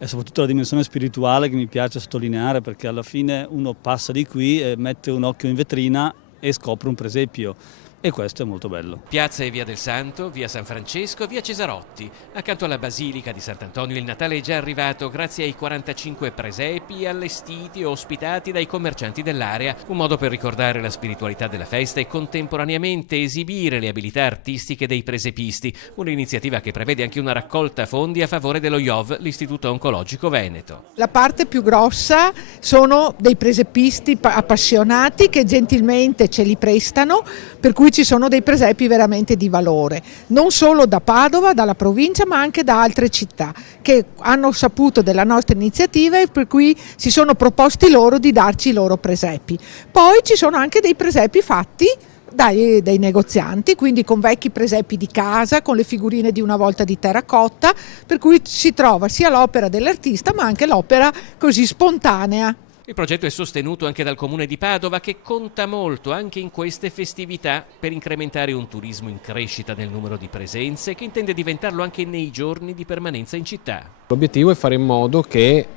è soprattutto la dimensione spirituale che mi piace sottolineare, perché alla fine uno passa di qui e mette un occhio in vetrina e scopre un presepio. E questo è molto bello. Piazza e via del Santo, via San Francesco, via Cesarotti. Accanto alla Basilica di Sant'Antonio il Natale è già arrivato grazie ai 45 presepi allestiti e ospitati dai commercianti dell'area. Un modo per ricordare la spiritualità della festa e contemporaneamente esibire le abilità artistiche dei presepisti. Un'iniziativa che prevede anche una raccolta fondi a favore dello IOV, l'Istituto Oncologico Veneto. La parte più grossa sono dei presepisti appassionati che gentilmente ce li prestano, per cui ci sono dei presepi veramente di valore, non solo da Padova, dalla provincia, ma anche da altre città che hanno saputo della nostra iniziativa e per cui si sono proposti loro di darci i loro presepi. Poi ci sono anche dei presepi fatti dai negozianti, quindi con vecchi presepi di casa, con le figurine di una volta di terracotta, per cui si trova sia l'opera dell'artista ma anche l'opera così spontanea. Il progetto è sostenuto anche dal Comune di Padova, che conta molto anche in queste festività per incrementare un turismo in crescita nel numero di presenze, che intende diventarlo anche nei giorni di permanenza in città. L'obiettivo è fare in modo che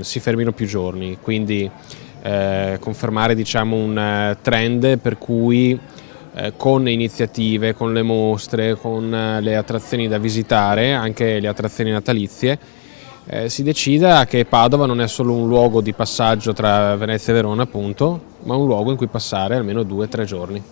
si fermino più giorni, quindi confermare un trend per cui con le iniziative, con le mostre, con le attrazioni da visitare, anche le attrazioni natalizie, si decida che Padova non è solo un luogo di passaggio tra Venezia e Verona, appunto, ma un luogo in cui passare almeno 2 o 3 giorni.